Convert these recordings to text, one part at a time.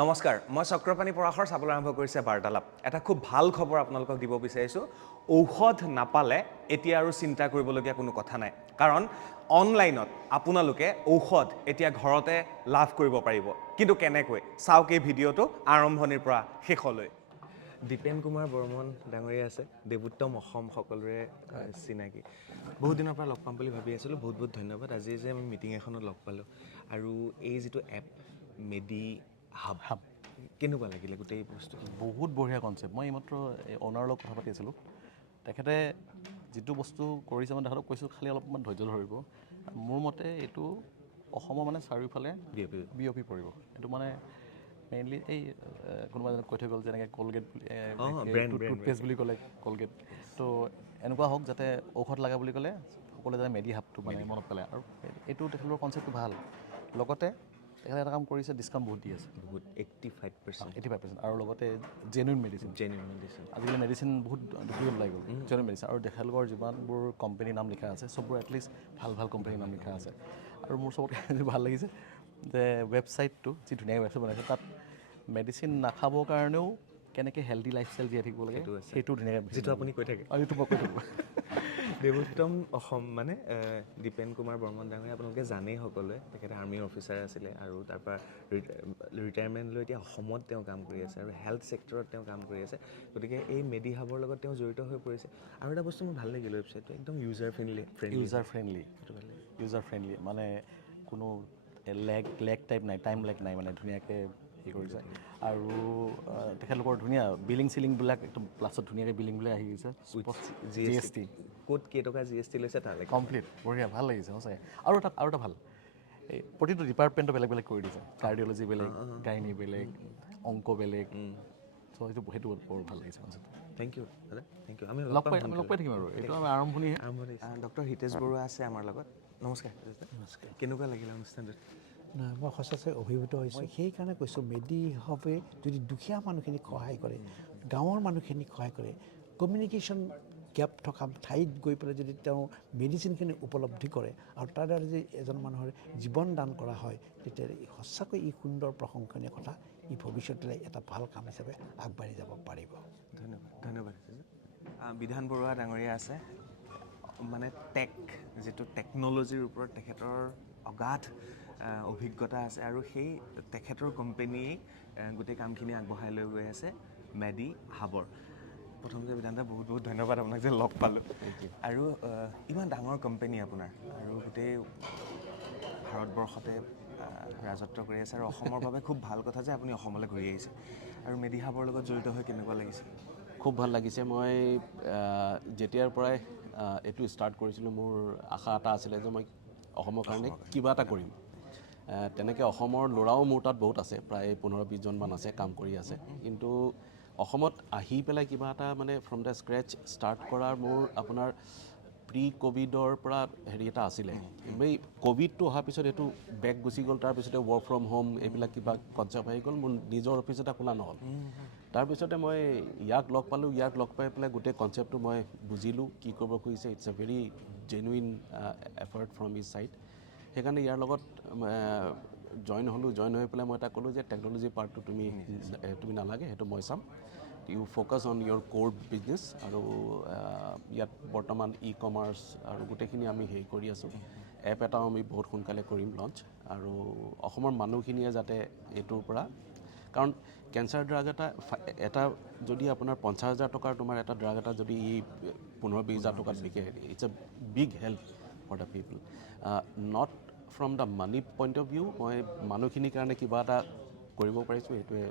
নমস্কাৰ মই চক্ৰপাণী পৰাশৰ চাবলৈ আৰম্ভ কৰিছে বাৰ্তালাপ। এটা খুব ভাল খবৰ আপোনালোকক দিব বিচাৰিছোঁ। ঔষধ নাপালে এতিয়া আৰু চিন্তা কৰিবলগীয়া কোনো কথা নাই। কাৰণ অনলাইনত আপোনালোকে ঔষধ এতিয়া ঘৰতে লাভ কৰিব পাৰিব। কিন্তু কেনেকৈ? চাওক এই ভিডিঅ'টো আৰম্ভণিৰ পৰা শেষলৈ। দীপেন কুমাৰ বৰ্মন ডাঙৰীয়া আছে। দেৱোত্তম অসম সকলোৰে চিনাকি। বহুত দিনৰ পৰা লগ পাম বুলি ভাবি আছিলোঁ। বহুত বহুত ধন্যবাদ। আজি যে আমি মিটিং এখনত লগ পালোঁ। আৰু এই যিটো এপ মেডি হাব হাব কেনেকুৱা লাগিলে গোটেই বস্তু? বহুত বঢ়িয়া কনচেপ্ট মই এইমাত্ৰ এই অ'নাৰৰ লগত কথা পাতি আছিলোঁ। তেখেতে যিটো বস্তু কৰিছে মানে তেখেতক কৈছোঁ খালি অলপমান ধৈৰ্য ধৰিব। মোৰ মতে এইটো অসমৰ মানে চাৰিওফালে বিয়পি বিয়পি পৰিব। এইটো মানে মেইনলি এই কোনোবা এজনে কৈ থৈ গ'ল যেনেকৈ কলগেট বুলি টুথপেষ্ট বুলি ক'লে কলগেট তো এনেকুৱা হওক যাতে ঔষধ লগা বুলি ক'লে সকলোৱে যাতে মেডি হাবটো মানে মনত পেলায়। আৰু এইটো তেখেতৰ কনচেপ্টটো ভাল। লগতে তেখেতে এটা কাম কৰিছে ডিছকাউণ্ট বহুত দি আছে। বহুত eighty five percent eighty five percent আৰু লগতে জেনুইন মেডিচিন জেনুইন মেডিচিন আজিকালি মেডিচিন বহুত ডুপ্লিকেট ওলাই গ'ল। জেনুইন মেডিচিন আৰু তেখেতলোকৰ যিমানবোৰ কোম্পানীৰ নাম লিখা আছে চববোৰ এটলিষ্ট ভালো ভালো কোম্পানীৰ নাম লিখা আছে। আৰু মোৰ চবতকৈ ভালো লাগিছে যে ৱেবছাইটটো যি ধুনীয়া ৱেবছাইট বনাইছে তাত মেডিচিন নাখাবৰ কাৰণেও কেনেকৈ হেল্ডি লাইফষ্টাইল জীয়াই থাকিব লাগে সেইটো ধুনীয়াকৈ যিটো আপুনি কৈ থাকে। আৰু এইটো মই কৈ থাকোঁ। দেৱোত্তম অসম মানে দীপেন কুমাৰ বৰ্মন ডাঙৰীয়া আপোনালোকে জানেই সকলোৱে। তেখেতে আৰ্মিৰ অফিচাৰ আছিলে আৰু তাৰপৰা ৰিটায়াৰমেণ্ট লৈ এতিয়া অসমত তেওঁ কাম কৰি আছে আৰু হেল্থ ছেক্টৰত তেওঁ কাম কৰি আছে। গতিকে এই মেডি হাবৰ লগত তেওঁ জড়িত হৈ পৰিছে। আৰু এটা বস্তু মোৰ ভালো লাগিল ৱেবছাইটটো একদম user friendly friendly user friendly user friendly মানে কোনো লেগ লেগ টাইপ নাই টাইম লেগ নাই মানে ধুনীয়াকৈ হেৰি কৰিছে। আৰু আহ, তেখেতলোকৰ ধুনীয়া বিলিং চিলিংবিলাক একদম প্লাছত ধুনীয়াকৈ বিলিংবিলাক আহি গৈছে। জি এছ টি ক'ত কেইটকা জি এছ টি লৈছে তালৈকে কমপ্লিট বঢ়িয়া ভাল লাগিছে সঁচাকৈ। আৰু এটা আৰু এটা ভাল। এই প্ৰতিটো ডিপাৰ্টমেণ্টটো বেলেগ বেলেগ কৰি দিছে। কাৰ্ডিঅ'লজি বেলেগ গাইনী বেলেগ অংক বেলেগ। চ' সেইটো সেইটো বৰ ভাল লাগিছে কনচেপ্ট থেংক ইউ দাদা। থেংক ইউ আমি লগ পাই আমি লগ পাই থাকিম আৰু। এইটো আমাৰ আৰম্ভণিহে। ডক্টৰ হিতেশ বৰুৱা আছে আমাৰ লগত। নমস্কাৰ। নমস্কাৰ। কেনেকুৱা লাগিলে অনুষ্ঠানটোত? মই সঁচাকৈ অভিভূত হৈছোঁ। সেইকাৰণে কৈছোঁ মেডি হাবে যদি দুখীয়া মানুহখিনিক সহায় কৰে গাঁৱৰ মানুহখিনিক সহায় কৰে কমিউনিকেশ্যন গেপ থকা ঠাইত গৈ পেলাই যদি তেওঁ মেডিচিনখিনি উপলব্ধি কৰে আৰু তাৰ দ্বাৰা যদি এজন মানুহৰ জীৱন দান কৰা হয় তেতিয়া সঁচাকৈ ই সুন্দৰ প্ৰশংসনীয় কথা। ই ভৱিষ্যতলৈ এটা ভালো কাম হিচাপে আগবাঢ়ি যাব পাৰিব। ধন্যবাদ ধন্যবাদ। বিধান বৰুৱা ডাঙৰীয়া আছে। মানে টেক যিটো টেকন'লজিৰ ওপৰত তেখেতৰ অগাধ অভিজ্ঞতা আছে আৰু সেই তেখেতৰ কোম্পেনীয়ে গোটেই কামখিনি আগবঢ়াই লৈ গৈ আছে মেডি হাবৰ। প্ৰথমতে বিধানদা বহুত বহুত ধন্যবাদ আপোনাক যে লগ পালোঁ। আৰু ইমান ডাঙৰ কোম্পেনী আপোনাৰ। আৰু গোটেই ভাৰতবৰ্ষতে ৰাজত্ব কৰি আছে আৰু অসমৰ বাবে খুব ভাল কথা যে আপুনি অসমলৈ ঘূৰি আহিছে। আৰু মেডি হাবৰ লগত জড়িত হৈ কেনেকুৱা লাগিছে? খুব ভাল লাগিছে। মই যেতিয়াৰ পৰাই এইটো ষ্টাৰ্ট কৰিছিলোঁ মোৰ আশা এটা আছিলে যে মই অসমৰ কাৰণে। কিবা এটা কৰিম। তেনেকৈ অসমৰ ল'ৰাও মোৰ তাত বহুত আছে প্ৰায় পোন্ধৰ বিছজনমান আছে কাম কৰি আছে। কিন্তু অসমত আহি পেলাই কিবা এটা মানে ফ্ৰম দ্য স্ক্ৰেচ ষ্টাৰ্ট কৰাৰ মোৰ আপোনাৰ প্ৰি ক'ভিডৰ পৰা হেৰি এটা আছিলে। এই ক'ভিডটো অহাৰ পিছত এইটো বেক গুচি গ'ল তাৰপিছতে ৱৰ্ক ফ্ৰম হোম এইবিলাক কিবা কনচেপ্ট আহি গ'ল মোৰ নিজৰ অফিচ এটা খোলা নহ'ল। তাৰপিছতে মই ইয়াক লগ পালোঁ ইয়াক লগ পাই পেলাই গোটেই কনচেপ্টটো মই বুজিলোঁ কি কৰিব খুজিছে। It's a very genuine effort from his side সেইকাৰণে ইয়াৰ লগত জইন হ'লোঁ জইন হৈ পেলাই মই তাক ক'লোঁ যে টেকন'লজি পাৰ্টটো তুমি তুমি নালাগে সেইটো মই চাম। You focus on your core business আৰু ইয়াত বৰ্তমান ই কমাৰ্চ আৰু গোটেইখিনি আমি হেৰি কৰি আছোঁ। এপ এটাও আমি বহুত সোনকালে কৰিম লঞ্চ আৰু অসমৰ মানুহখিনিয়ে যাতে এইটোৰ পৰা কাৰণ কেঞ্চাৰ ড্ৰাগ এটা এটা যদি আপোনাৰ পঞ্চাছ হাজাৰ টকাৰ তোমাৰ এটা ড্ৰাগ এটা যদি ই পোন্ধৰ বিছ হাজাৰ টকাত বিকে it's a big help for the people not from the money point of view মই মানুহখিনিৰ কাৰণে কিবা এটা কৰিব পাৰিছোঁ সেইটোৱে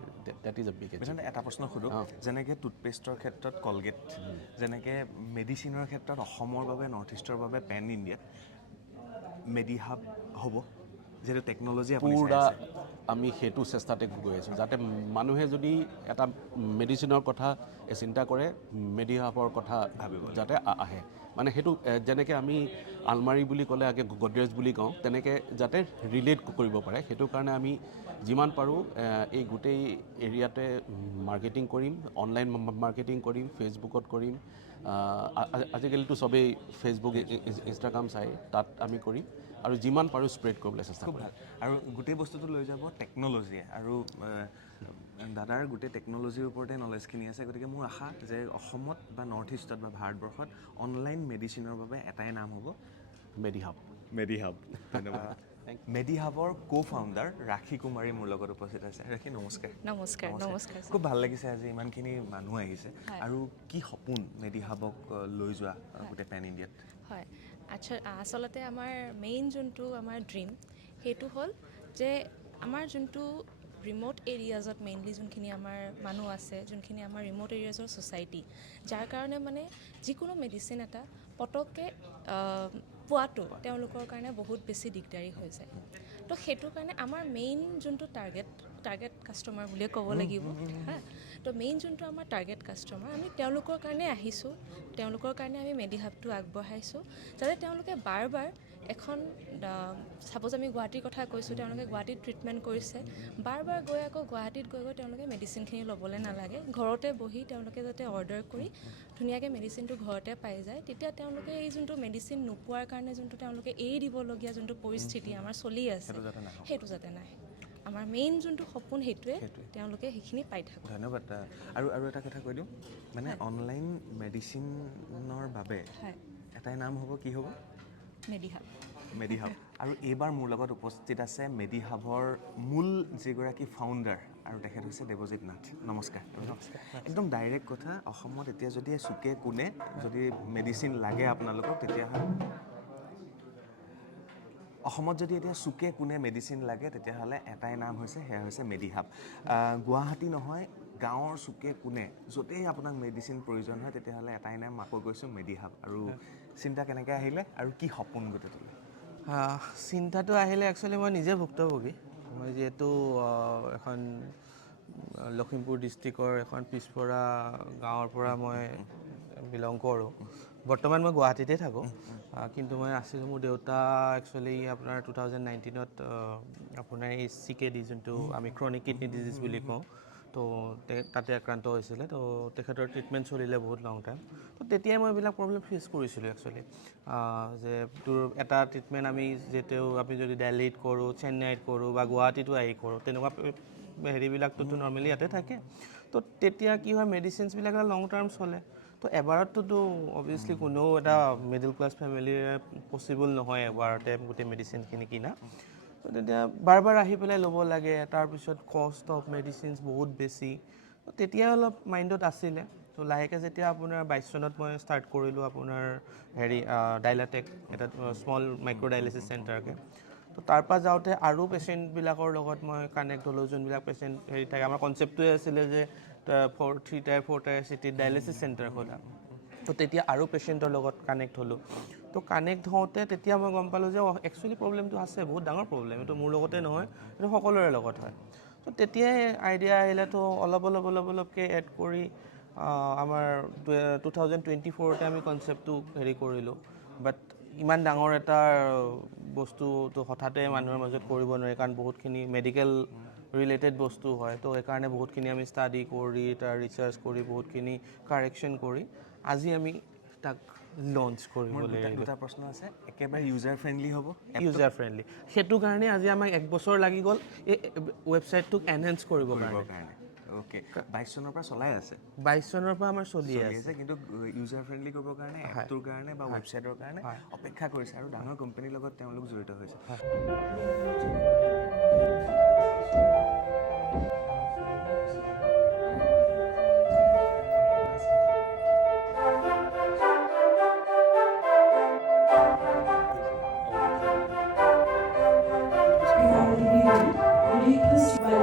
ডেট ইজ এ বিগ বিধান এটা প্ৰশ্ন সোধোঁ যেনেকৈ টুথপেষ্টৰ ক্ষেত্ৰত কলগেট যেনেকৈ মেডিচিনৰ ক্ষেত্ৰত অসমৰ বাবে নৰ্থ ইষ্টৰ বাবে পেন ইণ্ডিয়াত মেডিহাব হ'ব যিহেতু টেকন'লজি পূৰা আমি সেইটো চেষ্টাতে গৈ আছোঁ যাতে মানুহে যদি এটা মেডিচিনৰ কথা চিন্তা কৰে মেডিহাবৰ কথা যাতে আহে মানে সেইটো যেনেকৈ আমি আলমাৰী বুলি ক'লে আগে গডৰেজ বুলি কওঁ তেনেকৈ যাতে ৰিলেট কৰিব পাৰে সেইটো কাৰণে আমি যিমান পাৰোঁ এই গোটেই এৰিয়াতে মাৰ্কেটিং কৰিম অনলাইন মাৰ্কেটিং কৰিম ফেচবুকত কৰিম আজিকালিতো চবেই ফেচবুক ইনষ্টাগ্ৰাম চাই তাত আমি কৰিম আৰু যিমান পাৰোঁ স্প্ৰেড কৰিবলৈ চেষ্টা কৰিম। আৰু গোটেই বস্তুটো লৈ যাব টেকন'লজিয়ে আৰু দাদাৰ গোটেই টেকন'লজিৰ ওপৰতে নলেজখিনি আছে গতিকে মোৰ আশা যে অসমত বা নৰ্থ ইষ্টত বা ভাৰতবৰ্ষত অনলাইন মেডিচিনৰ বাবে এটাই নাম হ'ব মেডিহাব মেডিহাব ধন্যবাদ। মেডিহাবৰ কো ফাউণ্ডাৰ ৰাখী কুমাৰী মোৰ লগত উপস্থিত আছে। ৰাখী নমস্কাৰ। নমস্কাৰ নমস্কাৰ। খুব ভাল লাগিছে আজি ইমানখিনি মানুহ আহিছে। আৰু কি সপোন মেডিহাবক আহ, লৈ যোৱা গোটেই পেন ইণ্ডিয়াত হয়। আচ্ছা আচলতে আমাৰ মেইন যোনটো আমাৰ ড্ৰিম সেইটো হ'ল যে আমাৰ যোনটো ৰিম'ট এৰিয়াজত মেইনলি যোনখিনি আমাৰ মানুহ আছে, যোনখিনি আমাৰ ৰিম'ট এৰিয়াজৰ ছ'চাইটি যাৰ কাৰণে মানে যিকোনো মেডিচিন এটা পটককৈ পোৱাটো তেওঁলোকৰ কাৰণে বহুত বেছি দিগদাৰী হৈ যায়। তো সেইটো কাৰণে আমাৰ মেইন যোনটো টাৰ্গেট টাৰ্গেট কাষ্টমাৰ বুলিয়ে ক'ব লাগিব হা? তো মেইন যোনটো আমাৰ টাৰ্গেট কাষ্টমাৰ আমি তেওঁলোকৰ কাৰণে আহিছোঁ। তেওঁলোকৰ কাৰণে আমি মেডিহাবটো আগবঢ়াইছোঁ। যাতে তেওঁলোকে বাৰ বাৰ এখন ছাপ'জ আমি গুৱাহাটীৰ কথা কৈছোঁ তেওঁলোকে গুৱাহাটীত ট্ৰিটমেণ্ট কৰিছে। বাৰ বাৰ গৈ আকৌ গুৱাহাটীত গৈ গৈ তেওঁলোকে মেডিচিনখিনি ল'বলৈ নালাগে। ঘৰতে বহি তেওঁলোকে যাতে অৰ্ডাৰ কৰি ধুনীয়াকৈ মেডিচিনটো ঘৰতে পাই যায়। তেতিয়া তেওঁলোকে এই যোনটো মেডিচিন নোপোৱাৰ কাৰণে যোনটো তেওঁলোকে এৰি দিবলগীয়া যোনটো পৰিস্থিতি আমাৰ চলি আছে সেইটো যাতে নাহে। আমাৰ মেইন যোনটো সপোন সেইটোৱে তেওঁলোকে সেইখিনি পাই থাকক। ধন্যবাদ আৰু আৰু এটা কথা কৈ দিওঁ। মানে অনলাইন মেডিচিনৰ বাবে এটাই নাম হ'ব কি হ'ব? মেডিহাব। মেডিহাব। আৰু এইবাৰ মোৰ লগত উপস্থিত আছে মেডিহাবৰ মূল যিগৰাকী ফাউণ্ডাৰ আৰু তেখেত হৈছে দেৱজিৎ নাথ। নমস্কাৰ। নমস্কাৰ। একদম ডাইৰেক্ট কথা অসমত এতিয়া যদি চুকে কোণে যদি মেডিচিন লাগে আপোনালোকক তেতিয়াহ'লে অসমত যদি এতিয়া চুকে কোণে মেডিচিন লাগে তেতিয়াহ'লে এটাই নাম হৈছে সেয়া হৈছে মেডিহাব গুৱাহাটী নহয় গাঁৱৰ চুকে কোণে য'তেই আপোনাক মেডিচিন প্ৰয়োজন হয় তেতিয়াহ'লে এটাই নাম আকৌ কৈছোঁ মেডিহাব আৰু চিন্তা কেনেকৈ আহিলে আৰু কি সপোন গোটেইটো আহ, চিন্তাটো আহিলে একচুৱেলি মই নিজে ভুক্তভোগী। মই যিহেতু এখন লখিমপুৰ ডিষ্ট্ৰিক্টৰ এখন পিছপৰা গাঁৱৰ পৰা মই বিলং কৰোঁ। বৰ্তমান মই গুৱাহাটীতে থাকোঁ। কিন্তু মই আছিলোঁ মোৰ দেউতা একচুৱেলি আপোনাৰ টু থাউজেণ্ড নাইনটিনত আপোনাৰ এই চি কে ডি যোনটো আমি ক্ৰনিক কিডনী ডিজিজ বুলি কওঁ তো তাতে আক্ৰান্ত হৈছিলে তো তেখেতৰ ট্ৰিটমেণ্ট চলিলে বহুত লং টাইম তো তেতিয়াই মই এইবিলাক প্ৰব্লেম ফেচ কৰিছিলোঁ একচুৱেলি যে তোৰ এটা ট্ৰিটমেণ্ট আমি যিহেতু আমি যদি দিল্লীত কৰোঁ চেন্নাইত কৰোঁ বা গুৱাহাটীতো আহি কৰোঁ তেনেকুৱা হেৰিবিলাকটোতো নৰ্মেলি ইয়াতে থাকে। তো তেতিয়া কি হয় মেডিচিনছবিলাক লং টাৰ্ম চলে। তো এবাৰততো অভিয়াছলি কোনেও এটা মিডল ক্লাছ ফেমিলিৰ পচিবল নহয় এবাৰতে গোটেই মেডিচিনখিনি কিনা। তো তেতিয়া বাৰ বাৰ আহি পেলাই ল'ব লাগে তাৰপিছত কষ্ট অফ মেডিচিনছ বহুত বেছি। তো তেতিয়া অলপ মাইণ্ডত আছিলে। তো লাহেকৈ যেতিয়া আপোনাৰ বাইছ চনত মই ষ্টাৰ্ট কৰিলোঁ আপোনাৰ হেৰি ডাইলাটেক এটা স্মল মাইক্ৰ' ডায়েলিচিছ চেণ্টাৰকৈ তো তাৰপৰা যাওঁতে আৰু পেচেণ্টবিলাকৰ লগত মই কানেক্ট হ'লোঁ যোনবিলাক পেচেণ্ট হেৰি থাকে। আমাৰ কনচেপ্টটোৱে আছিলে যে for three tier four tier চিটিত ডায়েলিচিছ চেণ্টাৰ খোলা তো তেতিয়া আৰু পেচেণ্টৰ লগত কানেক্ট হ'লোঁ। তো কানেক্ট হওঁতে তেতিয়া মই গম পালোঁ যে একচুৱেলি প্ৰব্লেমটো আছে বহুত ডাঙৰ প্ৰব্লেম এইটো মোৰ লগতে নহয় এইটো সকলোৰে লগত হয়। তো তেতিয়াই আইডিয়া আহিলে তো অলপ অলপ অলপ অলপকৈ এড কৰি আমাৰ টু থাউজেণ্ড টুৱেণ্টি ফ'ৰতে আমি কনচেপ্টটো হেৰি কৰিলোঁ। বাট ইমান ডাঙৰ এটা বস্তুটো হঠাতে মানুহৰ মাজত কৰিব নোৱাৰি কাৰণ বহুতখিনি মেডিকেল ৰিলেটেড বস্তু হয়। তো সেইকাৰণে বহুতখিনি আমি ষ্টাডি কৰি তাৰ ৰিচাৰ্চ কৰি বহুতখিনি কাৰেকশ্যন কৰি আজি আমি তাক লঞ্চ কৰিবলৈ দুটা প্ৰশ্ন আছে। একেবাৰে ইউজাৰ ফ্ৰেণ্ডলি হ'ব। ইউজাৰ ফ্ৰেণ্ডলি সেইটো কাৰণে আজি আমাক এক বছৰ লাগি গ'ল। এই ৱেবছাইটটোক এনহেঞ্চ কৰিবৰ কাৰণে। অ'কে বাইছ চনৰ পৰা চলাই আছে? বাইছ চনৰ পৰা আমাৰ চলি আছে। কিন্তু ইউজাৰ ফ্ৰেণ্ডলি কৰিবৰ কাৰণে এপটোৰ কাৰণে বা ৱেবছাইটৰ কাৰণে অপেক্ষা কৰিছে আৰু ডাঙৰ কোম্পানীৰ লগত তেওঁলোক জড়িত হৈছে। request by